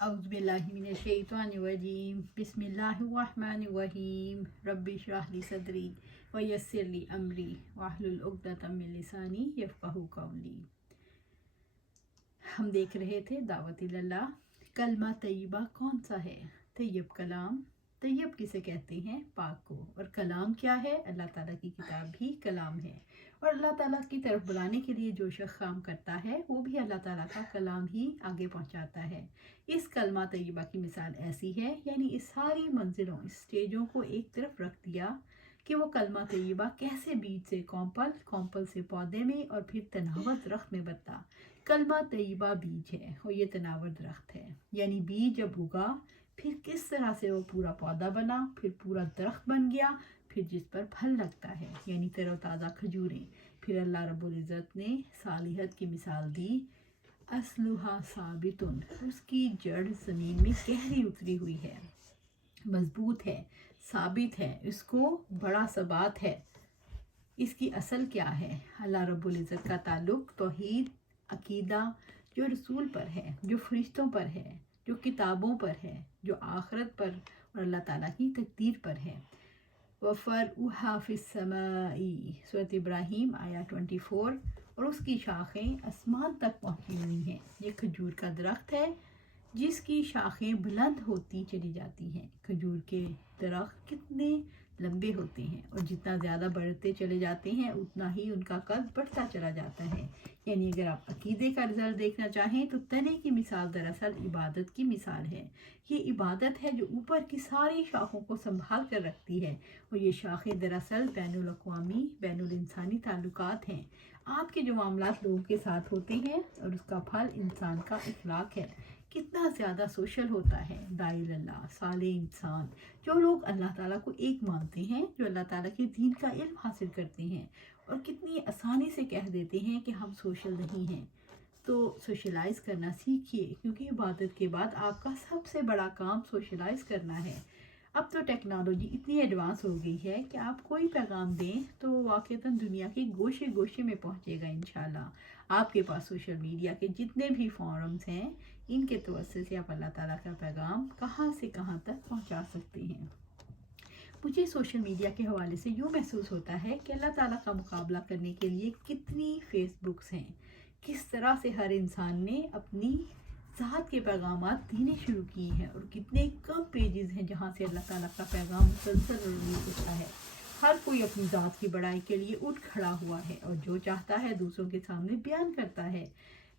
اعوذ باللہ من الشیطان الرجیم بسم اللہ الرحمن الرحیم رب اشرح لی صدری ویسر لی امری واحلل عقدۃ من لسانی یفقہوا قولی۔ ہم دیکھ رہے تھے دعوت اللہ۔ کلمہ طیبہ کون سا ہے؟ طیب کلام۔ طیب کسے کہتے ہیں؟ پاک کو۔ اور کلام کیا ہے؟ اللہ تعالیٰ کی کتاب بھی کلام ہے، اور اللہ تعالیٰ کی طرف بلانے کے لیے جو شخص کام کرتا ہے وہ بھی اللہ تعالیٰ کا کلام ہی آگے پہنچاتا ہے۔ اس کلمہ طیبہ کی مثال ایسی ہے، یعنی اس ساری منزلوں، اس سٹیجوں کو ایک طرف رکھ دیا کہ وہ کلمہ طیبہ کیسے بیج سے کونپل سے پودے میں اور پھر تناور درخت میں بدلا۔ کلمہ طیبہ بیج ہے اور یہ تناور درخت ہے، یعنی بیج جب اگا پھر کس طرح سے وہ پورا پودا بنا، پھر پورا درخت بن گیا، پھر جس پر پھل لگتا ہے، یعنی تر و تازہ کھجوریں۔ پھر اللہ رب العزت نے صالحت کی مثال دی، اصلھا ثابتن، اس کی جڑ زمین میں گہری اتری ہوئی ہے، مضبوط ہے، ثابت ہے، اس کو بڑا ثبات ہے۔ اس کی اصل کیا ہے؟ اللہ رب العزت کا تعلق توحید، عقیدہ جو رسول پر ہے، جو فرشتوں پر ہے، جو کتابوں پر ہے، جو آخرت پر اور اللہ تعالیٰ کی تقدیر پر ہے۔ وَفَرْعُهَا فِي السَّمَاءِ، سورۃ ابراہیم آیا 24، اور اس کی شاخیں آسمان تک پہنچی ہوئی ہیں۔ یہ کھجور کا درخت ہے جس کی شاخیں بلند ہوتی چلی جاتی ہیں۔ کھجور کے درخت کتنے لمبے ہوتے ہیں، اور جتنا زیادہ بڑھتے چلے جاتے ہیں اتنا ہی ان کا قد بڑھتا چلا جاتا ہے۔ یعنی اگر آپ عقیدے کا رزلٹ دیکھنا چاہیں تو تنے کی مثال دراصل عبادت کی مثال ہے۔ یہ عبادت ہے جو اوپر کی ساری شاخوں کو سنبھال کر رکھتی ہے، اور یہ شاخیں دراصل بین الاقوامی، بین الانسانی تعلقات ہیں۔ آپ کے جو معاملات لوگوں کے ساتھ ہوتے ہیں، اور اس کا پھل انسان کا اخلاق ہے۔ کتنا زیادہ سوشل ہوتا ہے داعی اللہ، صالح انسان، جو لوگ اللہ تعالیٰ کو ایک مانتے ہیں، جو اللہ تعالیٰ کے دین کا علم حاصل کرتے ہیں، اور کتنی آسانی سے کہہ دیتے ہیں کہ ہم سوشل نہیں ہیں۔ تو سوشلائز کرنا سیکھیے، کیونکہ عبادت کے بعد آپ کا سب سے بڑا کام سوشلائز کرنا ہے۔ اب تو ٹیکنالوجی اتنی ایڈوانس ہو گئی ہے کہ آپ کوئی پیغام دیں تو وہ واقعتاً دنیا کے گوشے گوشے میں پہنچے گا انشاءاللہ۔ آپ کے پاس سوشل میڈیا کے جتنے بھی فورمز ہیں، ان کے توسط سے آپ اللہ تعالیٰ کا پیغام کہاں سے کہاں تک پہنچا سکتے ہیں۔ مجھے سوشل میڈیا کے حوالے سے یوں محسوس ہوتا ہے کہ اللہ تعالیٰ کا مقابلہ کرنے کے لیے کتنی فیس بکس ہیں، کس طرح سے ہر انسان نے اپنی ذات کے پیغامات دینے شروع کی ہیں، اور کتنے کم پیجز ہیں جہاں سے اللہ تعالیٰ کا پیغام مسلسل ریلیز ہوتا ہے۔ ہر کوئی اپنی ذات کی بڑائی کے لیے اٹھ کھڑا ہوا ہے، اور جو چاہتا ہے دوسروں کے سامنے بیان کرتا ہے۔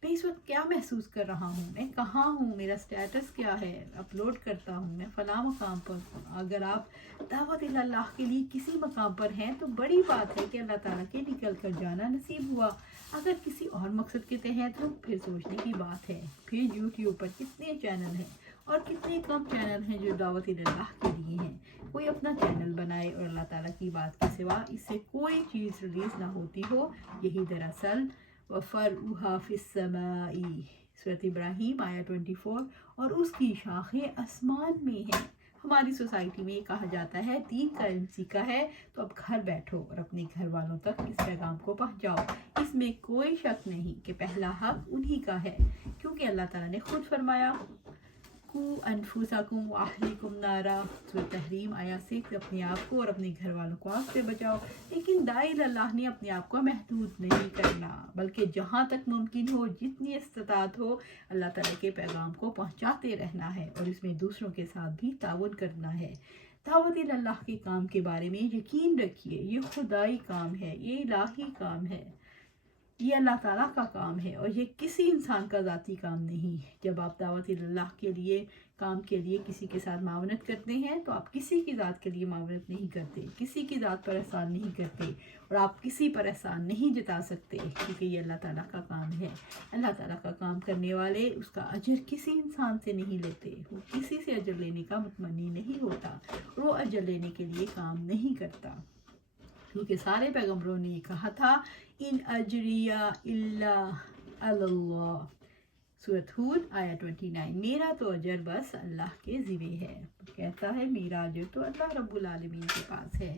میں اس وقت کیا محسوس کر رہا ہوں، میں کہاں ہوں، میرا سٹیٹس کیا ہے، اپلوڈ کرتا ہوں، میں فلاں مقام پر ہوں۔ اگر آپ دعوت اللہ کے لیے کسی مقام پر ہیں تو بڑی بات ہے کہ اللہ تعالیٰ کے نکل کر جانا نصیب ہوا۔ اگر کسی اور مقصد کے تحت تو پھر سوچنے کی بات ہے۔ پھر یوٹیوب پر کتنے چینل ہیں، اور کتنے کم چینل ہیں جو دعوت اللہ کے لیے ہیں۔ کوئی اپنا چینل بنائے اور اللہ تعالیٰ کی بات کے سوا اس سے کوئی چیز ریلیز نہ ہوتی ہو، یہی دراصل وَفَرْعُهَا فِي السَّمَاءِ، سورۃ ابراہیم آیا 24، اور اس کی شاخیں آسمان میں ہیں۔ ہماری سوسائٹی میں یہ کہا جاتا ہے دین کا علم سیکھا ہے تو اب گھر بیٹھو اور اپنے گھر والوں تک اس پیغام کو پہنچاؤ۔ اس میں کوئی شک نہیں کہ پہلا حق انہی کا ہے، کیونکہ اللہ تعالیٰ نے خود فرمایا قُوا أَنفُسَكُمْ وَأَهْلِيكُمْ نَارًا، سورۃ تحریم آیا 6، اپنے آپ کو اور اپنے گھر والوں کو آگ سے بچاؤ۔ لیکن داعی اللہ نے اپنے آپ کو محدود نہیں کرنا، بلکہ جہاں تک ممکن ہو، جتنی استطاعت ہو، اللہ تعالیٰ کے پیغام کو پہنچاتے رہنا ہے، اور اس میں دوسروں کے ساتھ بھی تعاون کرنا ہے۔ دعوت اللہ کے کام کے بارے میں یقین رکھیے، یہ خدائی کام ہے، یہ الہی کام ہے، یہ اللہ تعالیٰ کا کام ہے، اور یہ کسی انسان کا ذاتی کام نہیں۔ جب آپ دعوت اللہ کے لیے کام کے لیے کسی کے ساتھ معاونت کرتے ہیں تو آپ کسی کی ذات کے لیے معاونت نہیں کرتے، کسی کی ذات پر احسان نہیں کرتے، اور آپ کسی پر احسان نہیں جتا سکتے، کیونکہ یہ اللہ تعالیٰ کا کام ہے۔ اللہ تعالیٰ کا کام کرنے والے اس کا اجر کسی انسان سے نہیں لیتے، وہ کسی سے اجر لینے کا متمنی نہیں ہوتا، اور وہ اجر لینے کے لیے کام نہیں کرتا، کیونکہ سارے پیغمبروں نے یہ کہا تھا ان اجریہ الا علی اللہ، سورۃ ہود آیا 29، میرا تو اجر بس اللہ کے ذمہ ہے۔ کہتا ہے میرا اجر تو اللہ رب العالمین کے پاس ہے۔